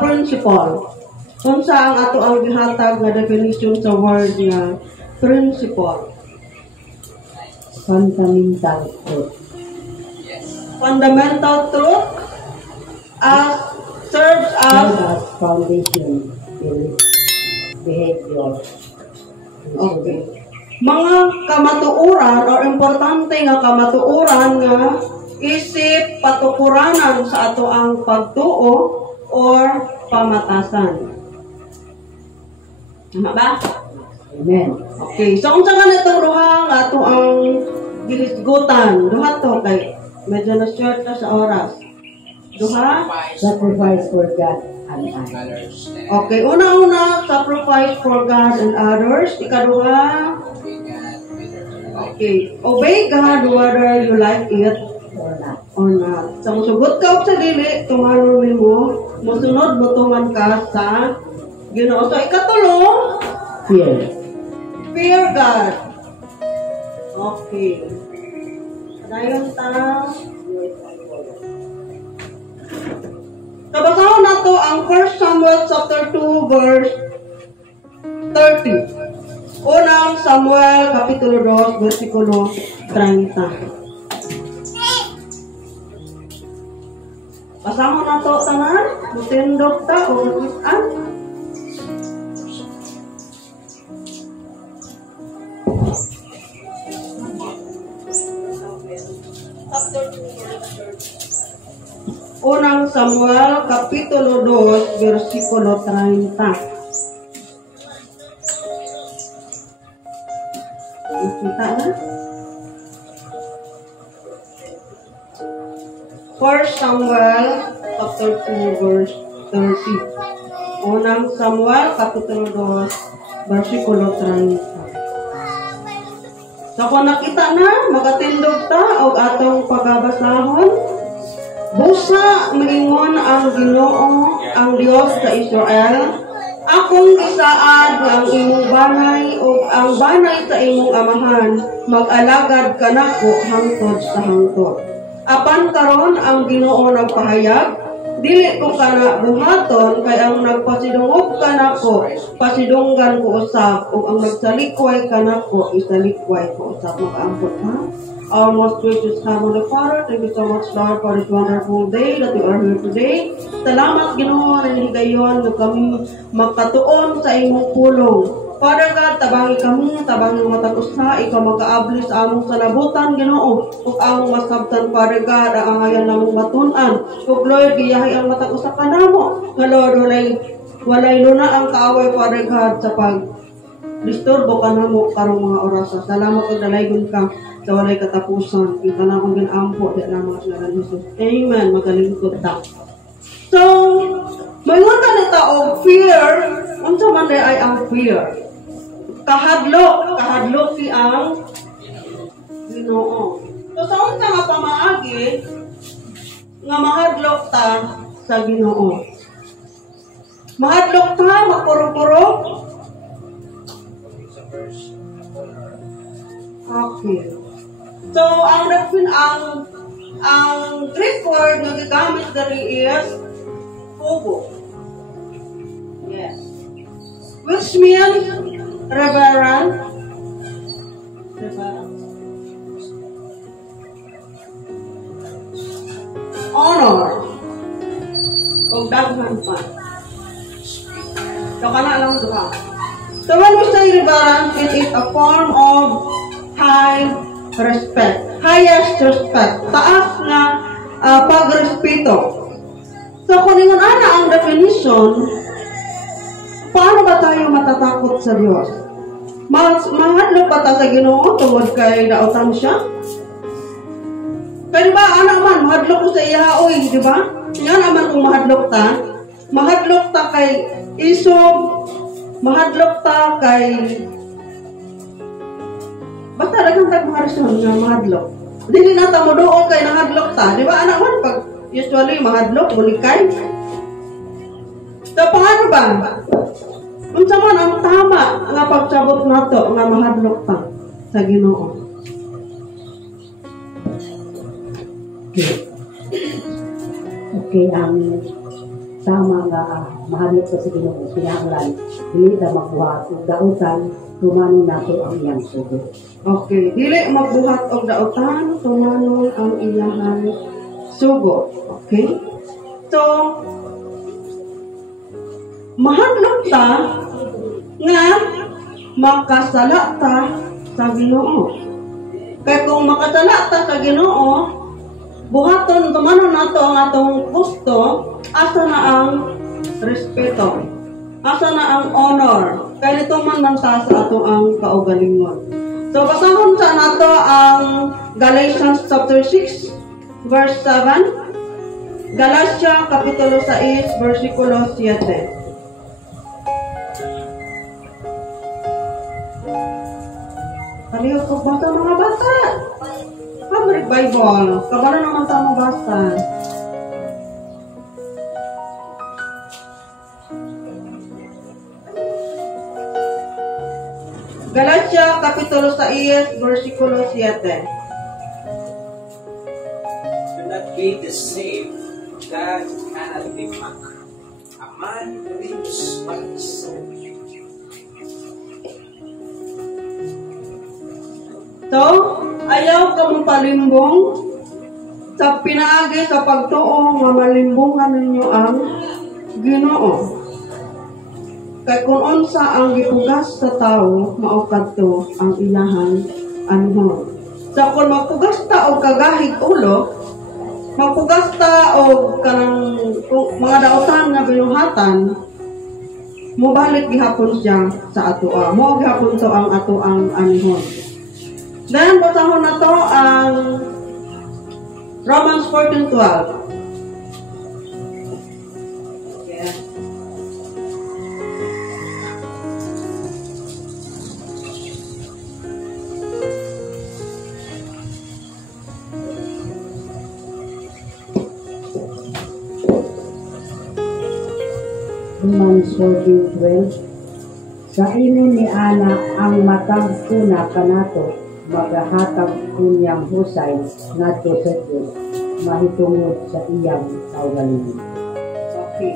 principle. Unsa ang ato ang gihatag nga definition sa word nga principle? Fundamental truth. Fundamental truth serves as foundation, behavior. okay. Mga kamatuoran or importante nga kamatuoran nga isip patukuranan sa ato ang pagtuo or pamatasan. Tama ba? Amen. Okay. So, unsa ka nitong duha nga ato ang gilisgutan? Duha to kay medyo na short na sa oras. Duha? Sacrifice for God and others. Okay. Una-una, sacrifice for God and others. Ikaduha? Okay. Obey God whether you like it or not. Sa musugot ka sa dili, tumanon nimo, musunod mo tuman ka sa Ginoo. So, ikatulo, fear God. Okay. Dayon ta. Kabasahon nato ang 1 Samuel chapter 2 verse 30. Unang Samuel kapitulo 2 versikulo 30. Basahon nato tanan, mutindog ta o mutis-an. Unang Samuel kapitulo 2 versikulo 30. Kita na? 1 Samuel chapter 2 verse 30. Unang Samuel kapitulo 2 versikulo 30. So kung nakita na, magatindog ta og atong pagabasahon. Busa maingon ang Ginoo, ang Dios sa Israel, akong isaad nga ang imong banay o ang banay sa imong amahan, mag-alagad kanako hangtod sa hangtod. Apan karon ang Ginoo nagpahayag, dili ko kana buhaton kay ang nagpasidungog kanako, pasidunggan ko usab ug ang nagsalikway kanako, isalikway ko usab. Mag-ampot ha. Our most gracious Heavenly Father, thank you so much, Lord, for this wonderful day that we are here today. Salamat, Ginoo, na niligayon na kami magkatuon sa imong pulong. Father God, tabangi kami, tabangi mga tag-usa, ikaw magkaabli sa among sanabutan, Ginoo. Ug among masabtan, Father God, ang angayan namong matun-an. Ug Lord, giyahi ang matag-usa ka namo. Nga Lord, walay luna ang kaaway, Father God, sa disturbo ka namo karong mga orasa. Salamat ug dalaygon ka sa walay katapusan. Kita na akong ginampo di na mga ngalan ni Jesus. Amen. Magalingkod ta. So, mayroon ka nita og fear. Unsa man ay ang fear? Kahadlok si ang Ginoo. So, sa unsa nga pamaagi nga mahadlok ta sa Ginoo? Mahadlok ta, magpuro-puro. Okay. So, ang Greek word na gagamit dali is phobos. Yes. Which means reverent. Honor. O daghan pa. So, kana lang duha. So, when we say reverent, it is a form of high respect. Highest respect. Taas na pagrespeto. So, kung ingon ana ang definition, paano ba tayo matatakot sa Diyos? Mahadlok ba ta sa Ginoo tungod kay daotan siya? Kaya ba, anak man, mahadlok ko sa iya, oy, di ba? Yan naman kung mahadlok ta kay isog, mahadlok ta kay basta daghang tagmaharison nga mahadlok. Dili na ta moduol kay nahadlok ta. Di ba anak man pag usually mahadlok bulikay. So paano ba? Unsa man ang tama nga pagsabot nato nga mahadlok ta sa Ginoo? Okay, tama nga mahanap ko sa Ginoo kinahanglan dili ta magbuhat ug dautan tumanon nato ang iyang sugo. Okay, dili magbuhat og dautan, tumanon ang iyang sugo. Okay? So, mahadlok ta nga makasala ta sa Ginoo. Kaya kung makasala ta sa Ginoo, buhaton tumanon nato ang atong gusto, asa na ang respeto, asa na ang honor, kaya nito man ta sa ato ang kaugalingon. So, basahon sa nato ang Galatians chapter 6, verse 7, Galatia kapitulo 6, versikulo 7. Palihog ko bata mga bata. Pabrik Bible. Kabalo naman sa mga basa. Galatia kapitulo 6, versikulo 7. Do not be deceived. God cannot be mocked. A man reaps what he sows. So, ayaw ka mong palimbong sa pinaagi sa pagtuo nga malimbungan ninyo ang Ginoo. Kay kung unsa ang gipugas sa tawo, mao kadto ang ilahang anhon. Sa kung magpugas ta og kagahig ulo, magpugas ta og kanang mga dautan nga binuhatan, mobalik gihapon siya sa atoa. Mo gihapon to ang ato ang anhon. Then, basahon na to ang Romans 14:12. Yeah. Romans 14:12. Sa imo ni ana ang matang kuna kanato magahatag kunyang husay ngadto sa Dios mahitungod sa iyang kaugalingon. Okay.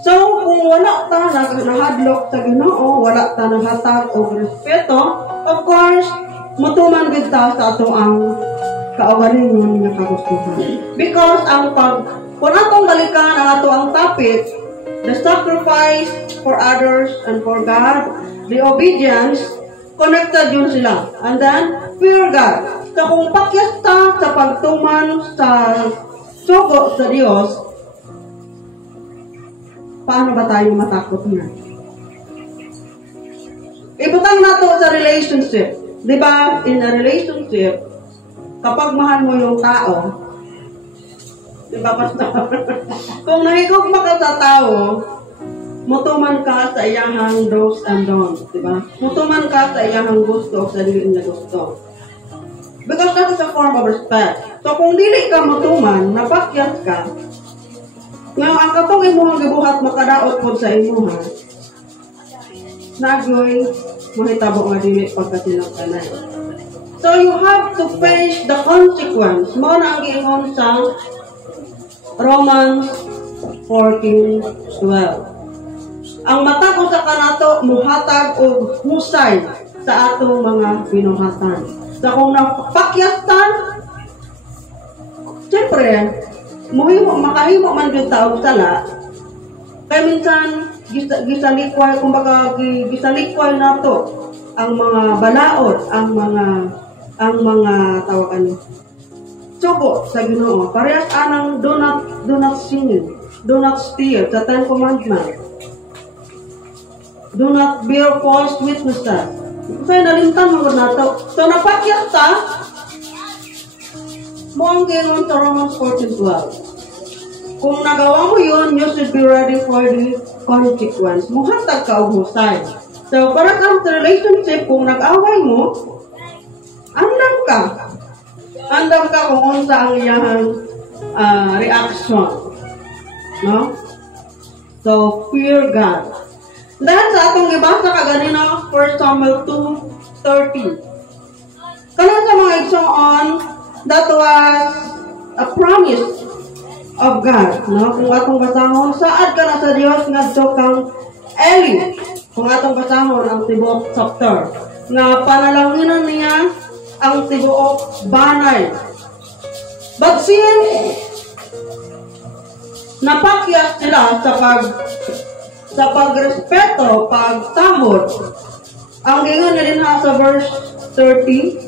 So, kung wala ta nahadlok sa Ginoo, wala ta nahatag og respeto, of course, mutuman gid ta sa ato ang kaugalingon nga kagustuhan. Because kung atong balikan ang ato ang topic, the sacrifice for others and for God, the obedience, connected yun sila. And then, fear God. So, kung pakyas ta sa pagtuman sa sugo sa Diyos, paano ba tayo matakot niya? Ibutang nato sa relationship. Di ba, in a relationship, kapag mahal mo yung tao, di ba, pastor? Kung nahigugma ka sa tao, mutuman ka sa iyahang do's and don'ts, di ba? Mutuman ka sa iyahang gusto o sa dili niya gusto. Because that is a form of respect. So, kung dili ka mutuman, napakyat ka, ngayon, ang katong imuhang gibuhat makadaot po sa imuha, nagyoy, mahitabo nga dili pagkasinagtanay. So, you have to face the consequence. Mo na ang giingon sa Romans 14:12. Ang mata ko sa kanato, muhatag o husay sa atong mga binuhatan. So kung napakyastan, siyempre, makahimo man yung taong sala, kaya minsan, gisalikway, kumbaga, gisalikway na to ang mga balaod, ang mga tawagan, sugo sa Ginoo. Parehas anang do not sin, do not steal, sa 10 Commandments. Do not bear false witnesses. Kaya nalimtan mo na ito. So, napakyat ta, mo ang gingon sa Romans 14:12. Kung nagawa mo yun, you should be ready for the consequence. Muhatag ka o husay. So, para sa relationship, kung nag-away mo, andam ka. Andam ka kung unsa ang iyang reaction. No? So, fear God. Dahil sa atong gibasa kaganina 1 Samuel 2:30. Kanan sa mga igsoon, that was a promise of God. No? Kung atong basahon, saad ka na sa Dios ngadto kang Eli. Kung atong basahon ang tibuok chapter. Nga panalanginan niya ang tibuok banay. But since napakyas sila sa pagrespeto, pagtahod, ang gingon na din sa verse 30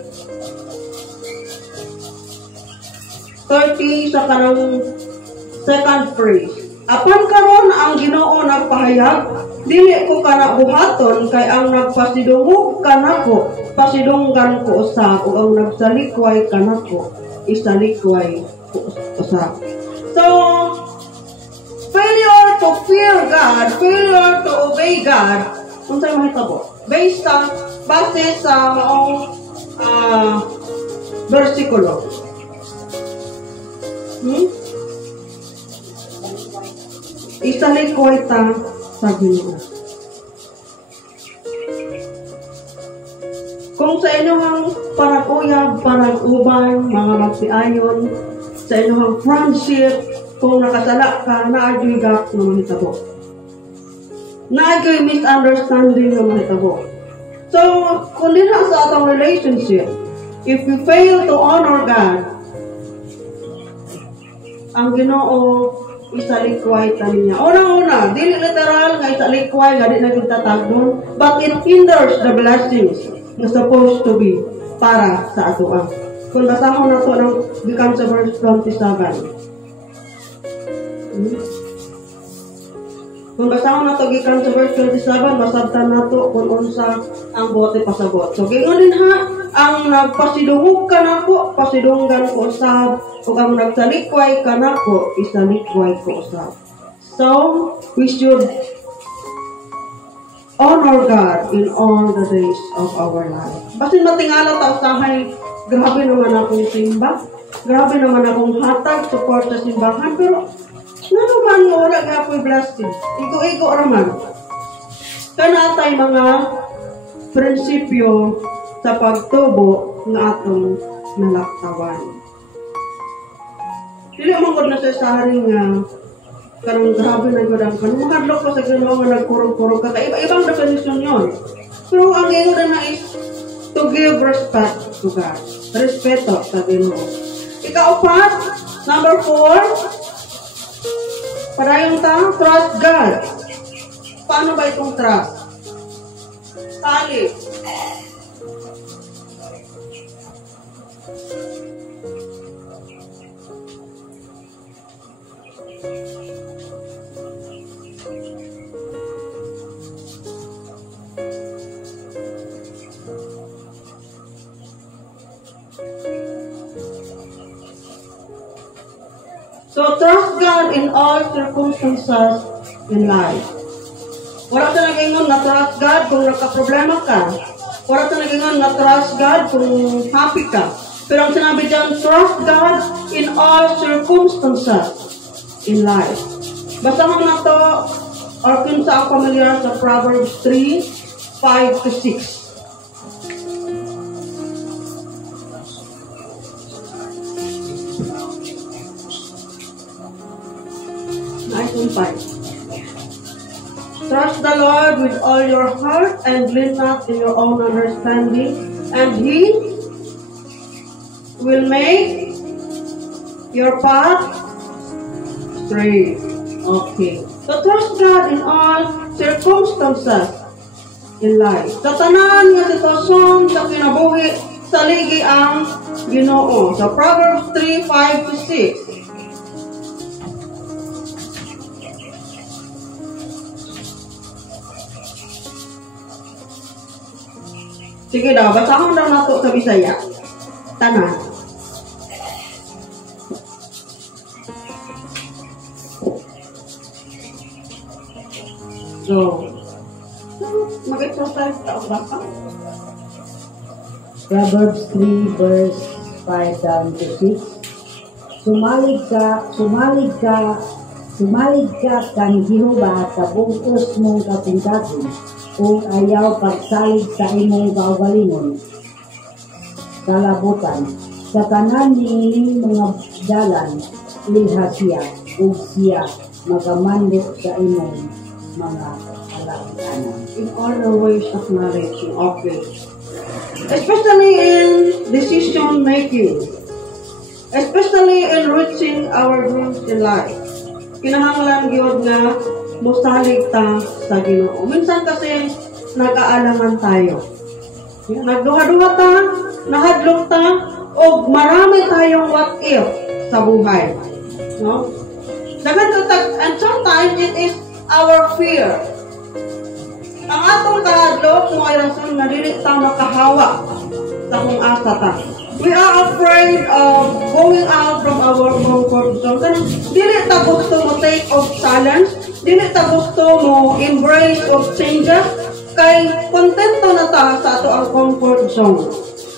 sa kanang second phrase. Apan karon ang Ginoo nagpahayag, dili ko kana buhaton kay ang nagpasidungog kanako, pasidunggan ko usab, ug ang nagsalikway kanako, isalikway ko usab. So, failure to fear God, failure to obey God, unsay mahitabo? Base sa maong versikulo. Isalikway ta sa Ginoo. Kung sa inyong panag-uyab, panag-uban, mga magsiayon, sa inyong friendship, kung nakasala ka, na-adyoy gap na mahitabo. Na-adyoy misunderstanding na mahitabo. So, kung din sa atong relationship, if you fail to honor God, ang Ginoo isalikway ta niya. Una-una, dili literal nga isalikway nga di nagtatag doon, but it hinders the blessings na supposed to be para sa atoa. Kung basahon na to ng gikan sa verse 27. Kung basahon na to gikan sa verse 27, masabtan na to kung unsa ang bote pasabot. So, gingon din ha, ang nagpasidungog ka nako, pasidunggan ko usab, ug ang nagsalikway ka nako, isalikway ko usab. So, we should honor God in all the days of our life. Basin matingala ta usahay, grabe naman akong simba, grabe naman akong hatag, support sa simbahan, pero naman nga wala nga ako'y blessing. Igo-igo raman. Kanatay mga prinsipyo sa pagtubo nga atong nalaktawan. Dili man gud na sa sahari nga karong grabe na gud ang kanang mahadlok pa sa Ginoo nga nagkurog-kurog ka. Iba-ibang definition yon. Pero ang ingon na is to give respect to God. Respeto sa Ginoo. Ikaupat, number 4, parayong ta, trust God. Paano ba itong trust? Tali. So, trust God in all circumstances in life. Wala ka nag-ingon na trust God kung nagka-problema ka. Wala ka nag-ingon na trust God kung happy ka. Pero ang sinabi dyan, trust God in all circumstances in life. Basta mo na to, or kung saan familiar sa Proverbs 3:5-6. Trust the Lord with all your heart and lean not in your own understanding, and He will make your path straight. Okay. So trust God in all circumstances in life. Sa tanan nga sitwasyon sa kinabuhi, saligi ang Ginoo. So Proverbs 3:5-6. Sige daw, basahon daw nato sa Bisaya. Tanan. So, mag-exercise ka o baka? Proverbs 3:5-6. Sumalig ka kang Jehova sa bungkos mong kapintagon, kung ayaw pagsalig sa imong kaugalingon, kalabutan, sa tanan ni mga dalan, liha siya, ug siya magamando sa imong mga kalangkanan. In all the ways of knowledge and okay. Especially in decision making. Especially in reaching our dreams in life. Kinahanglan gyud nga musalig ta sa Ginoo. Minsan kasi nag-aalaman tayo. Nagduha-duha ta, nahadlok ta, o marami tayong what if sa buhay. No? And sometimes it is our fear. Ang atong kahadlok mo ay rason na dili ta makahawa sa kung asa ta. We are afraid of going out from our comfort zone. Kaya dili ta gusto mo take of challenge, dili ta gusto mo embrace of changes, kay kontento na ta sa ato ang comfort zone.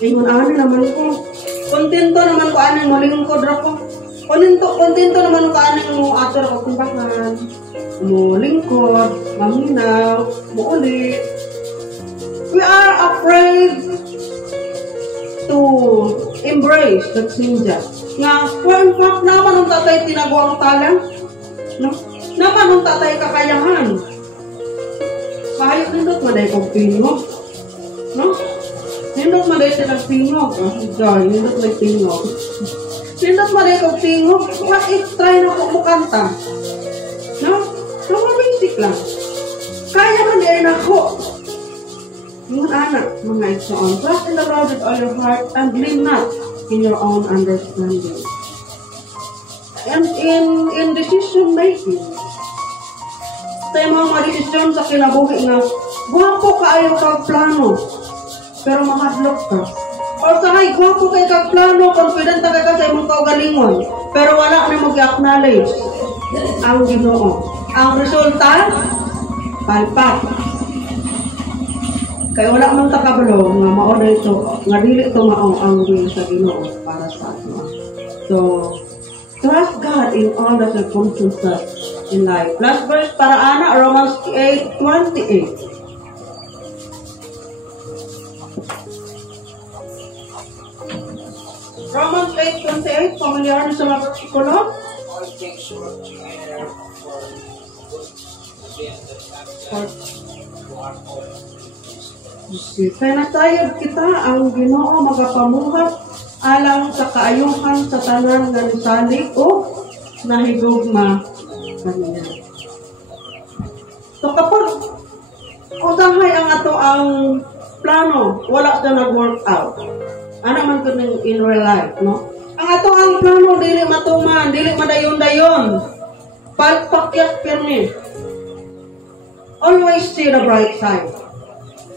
Ingon ani naman ko, kontento naman ko ani malingkod ra ko. Kontento naman ko ani mo ato ra ko kumbakan. Mo lingkod, maminaw, mo ulit. We are afraid to embrace the changes. Nga, in fact, naman ang tatay tinaguang talang, no? Naman ang tatay kakayahan. Kahit nindot maday kong pingog, no? Nindot maday silang pingog, joy, nindot may pingog. Nindot maday kong pingog, what if try na ko mukanta? No? No, basic lang. Kaya man din ako. Yung anak, mga igsoon, trust in the Lord with all your heart and lean not in your own understanding. And in decision making, sa mga desisyon sa kinabuhi nga, guwapo kaayo kag plano, pero mahadlok ka. O sahay, guwapo kay kag plano, confident ka sa imong kaugalingon, pero wala na mag-acknowledge ang Ginoo. Ang resulta, palpak. Kaya wala man takabalo nga mao na ito, nga dili ito mao ang will sa Ginoo para sa ato. So, trust God in all the circumstances in life. Last verse para ana, Romans 8:28. Romans 8:28, familiar na sa mga versikulo? All things work together for good to them that love God, who are called. Kaya nasayod kita ang Ginoo magapamuhat alang sa kaayuhan sa tanan nga nisalig o nahigugma kaniya. So kapag usahay ang ato ang plano, wala siya nag-work out. Ano man ko in real life, no? Ang ato ang plano, dili matuman, dili madayon-dayon. Palpakyat pirmi. Always see the bright side.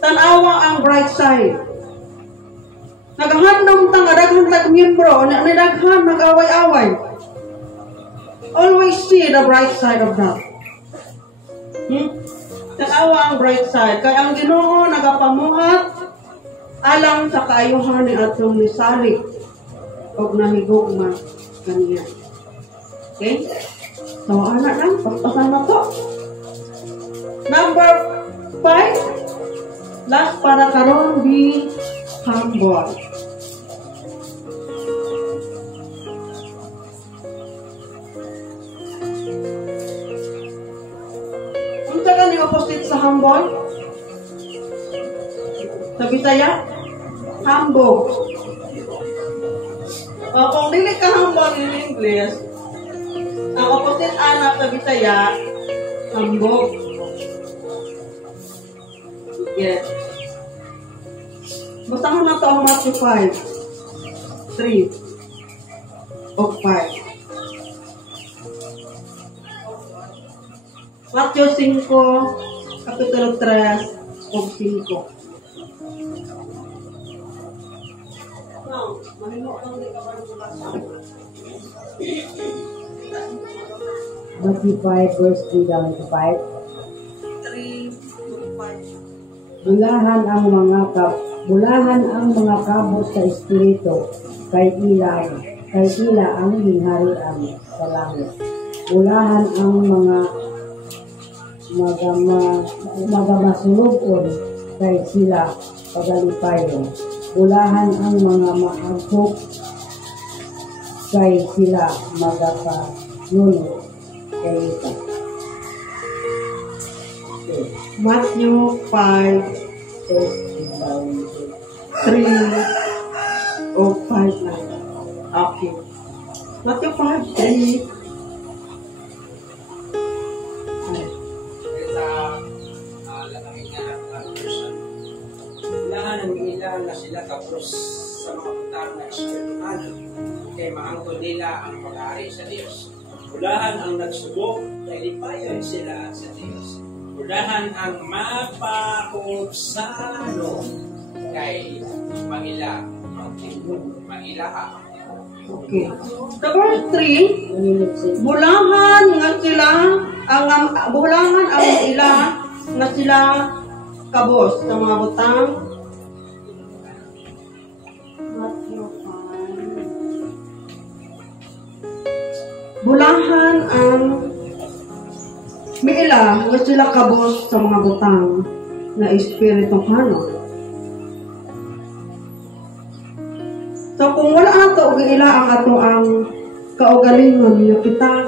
Tanawa ang bright side. Naghandom tang daghan tag miyembro, nagdaghan nag-away-away. Always see the bright side of that. Tanawa ang bright side. Kaya ang Ginoo nagapamuhat alang sa kaayuhan ni atong nisalig og nahigugma kaniya. Okay? So, anak lang, pagpasan na to. Number 5. Last para karon, be humble. Unsa ka ni opposite sa humble? Sa Bisaya? Humble. O kung dili ka humble in English, ang opposite anak sa Bisaya, humble. Yes. Basahan na ito ang Matthew 5, 3, o 5. Matthew 5, Kapitulo 3, o 5. Matthew 5 verse 3 down to 5. 3, 5. Bulahan ang mga kabos sa espiritu kay ila ang hingharian sa langit. Bulahan ang mga magamasulubon kay sila pagalipayon. Bulahan ang mga maagkok kay sila magapanunod. Erika. Matthew 5, 3 o 5 na. Okay. Matthew 5, 3. Ilan na sila tapos sa mga putang na espiritual kay maangkon nila ang pag-aari sa Diyos. Ulahan ang nagsubok kay lipayon sila sa Diyos. Ulahan ang mapakupsano kay mangilaha. Okay. Sa verse 3, bulahan ang ila nga sila kabos sa mga butang. Bulahan ang miila nga sila kabos sa mga butang na espiritu kano. So kung wala ato og ila ang ato ang kaugalingon nga kita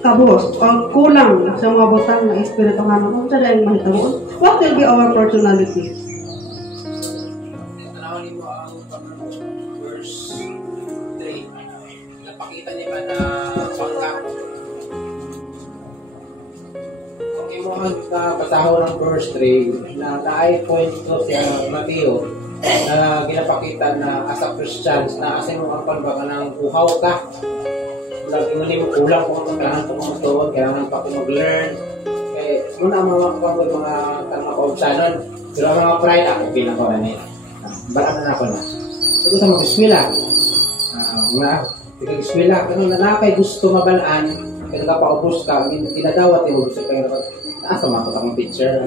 kabos o kulang sa mga butang na espiritu kano, kung sa laing mahitabo, what will be our personality? Tanawin mo ang verse 3. Napakita niya ba na pangako? Okay mo basahon ng verse 3 na naay point to si Mateo na ginapakita na as a Christians na asin mo ang pagbaga ng uhaw ka. Lagi mo nimo kulang kung kailangan ko magtuon, kailangan pa ko mag-learn. Kaya muna mga kaubsanon. Pero ang mga pride ako, bilang ko na nila. Baraman ako na. Ito sa mga eskwela. Tig-eskwela. Kano na nakay gusto mabalaan, kaya nakapaubos ka, tinadawat yung gusto kayo. Asa mga kang picture.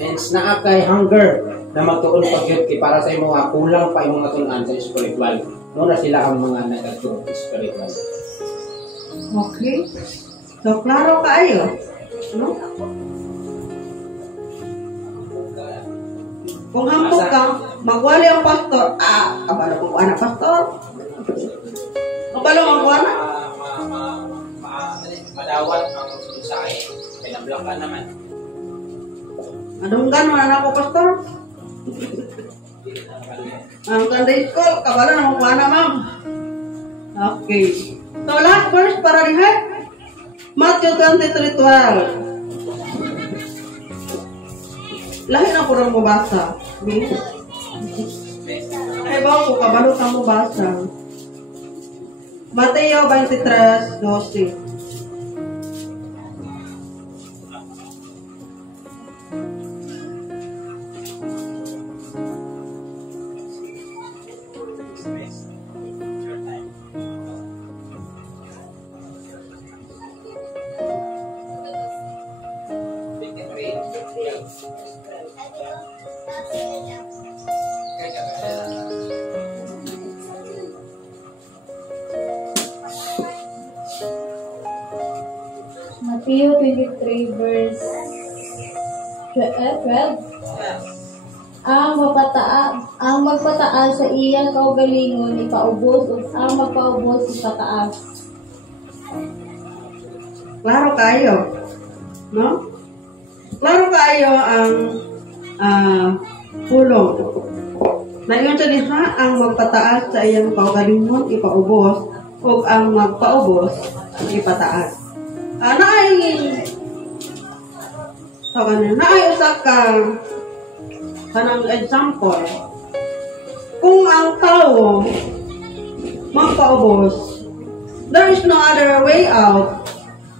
Means naakay hunger na magtuon pag-yut para sa mga kulang pa yung mga tunan sa spiritual. Muna sila ang mga nagatuon spiritual. Okay. So, klaro kaayo. Ano? Kung hampok ka, magwali ang pastor. Kabalo kung kuha na pastor. Kabalo ang kuha na. Madawat ang mensahe. Pinablokan naman. Adunggan mo na ako, pastor. Ang Sunday school, kabalo na kuha na, ma'am. Okay. So, last verse para diha. Matthew 23:12. Lahi na ko rin mabasa. Okay? Ay, bawa ko, kabalo ka mabasa. Mateo 23:12. Matthew 23 verse 12. Ang magpataas sa iyang kaugalingon ipaubos ug ang magpaubos ipataas. Klaro kayo. No? Klaro kayo ang pulong. Nayon sa diha ang magpataas sa iyang kaugalingon ipaubos ug ang magpaubos ipataas. Naay usa ka kanang example. Kung ang tao magpaubos, there is no other way out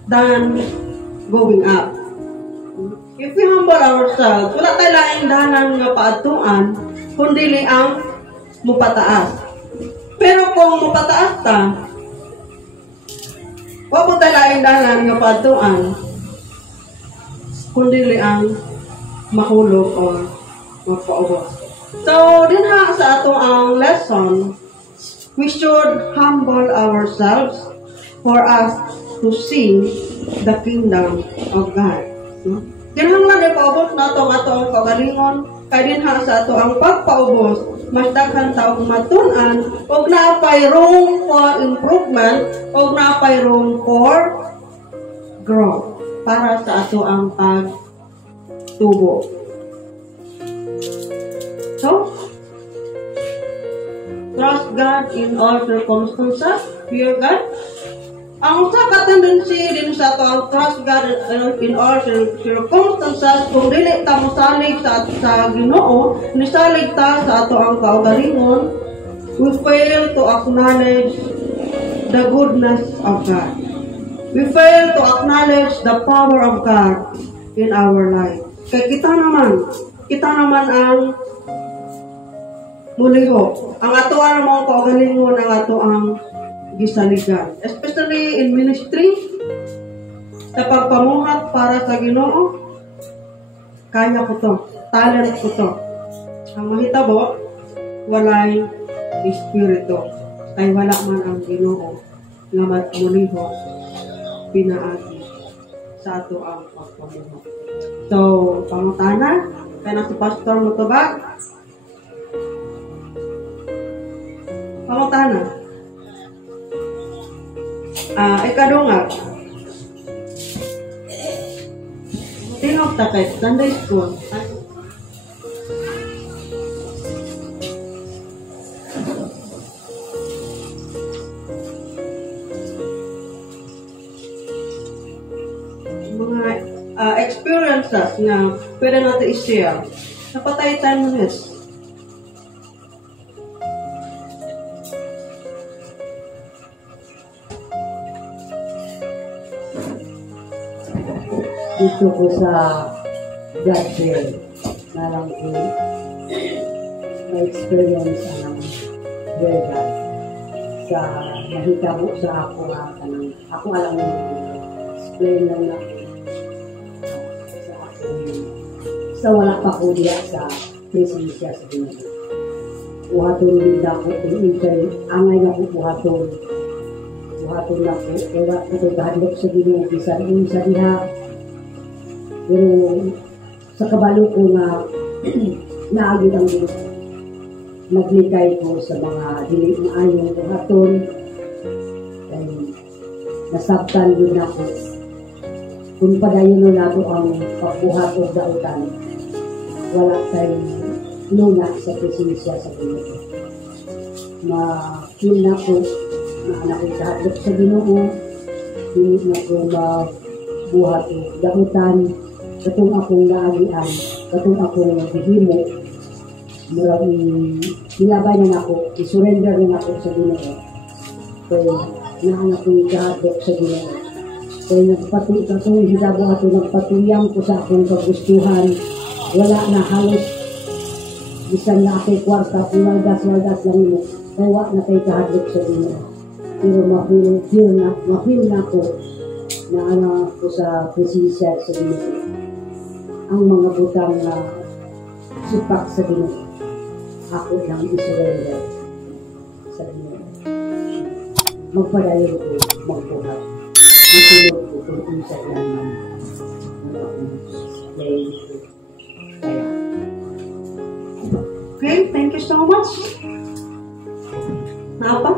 than going up. If we humble ourselves, wala tayo laing dahanan nga paatuan, kundi ang mupataas. Pero kung mupataas ta, wa po tayo laing dahanan nga paatuan, kundi ang mahulog o magpaubos. So, din ha sa ato ang lesson, we should humble ourselves for us to see the kingdom of God. Kinahanglan ay paubos na ito ang ato ang kagalingon, kaya din ha sa ato ang pagpaubos, mas daghan taong matunan, o naapay room for improvement, o naapay room for growth para sa ato ang pagtubo. So, trust God in all circumstances. Fear God. Ang sa ka-tendency din sa ato ang trust God in all circumstances, kung dili ta mosalig sa Ginoo, nisalig ta sa ato ang kaugalingon, we fail to acknowledge the goodness of God. We fail to acknowledge the power of God in our life. Kaya kita naman ang muliho. Ang ato ang mga kaugalingon, ang ato ang gisaligan. Especially in ministry, sa pagpamuhat para sa Ginoo, kaya ko to, talent ko to. Ang mahitabo, walay espiritu. Ay wala man ang Ginoo nga muliho, pinaagi sa ato ang pagpamuhat. So, pangutana, kaya na si Pastor mo to ba? Pangutana. Ikadunga. Tinog takay, Sunday school. Mga experiences na pwede natin i-share. Napatay 10 minutes. Dito ko sa God Fair na lang ko na-experience ang very God sa mahitabo sa ako ako alam mo explain lang na sa ako sa wala pa ko diya sa presensya sa Ginoo. Buhaton din ako angay na ko buhaton na ko kaya ito kahadlok sa Ginoo bisan sa diha. Pero sa kabalo ko nga naagid ang Ginoo. Naglikay ko sa mga dili na ayong buhaton. Ay nasabtan din ako. Kung padayon na nato ang pagbuhat o dautan, wala tayong nuna sa presensya sa Ginoo. Ma-feel na ko na anak ko kahadlok sa Ginoo. Hindi na ko mabuhat o dautan. Katong akong naagian, katong akong hihimo, murag ilabay na ako, isurrender na ako sa Ginoo. Kaya naan akong kahadlok sa Ginoo. Kaya katong hidabo ato, nagpatuyang ko sa akong kagustuhan, wala na halos, bisan na ako'y kwarta, waldas lang mo, kaya wala na kay kahadlok sa Ginoo. Pero ma-feel na ako na ko sa presensya sa Ginoo. Ang mga butang na supak sa Ginoo, ako lang isurrender sa Ginoo. Magpadayon ko, magbuhat. Isunod ko kung isa lang man ang akong play ko. Kaya. Okay, thank you so much. Naapa?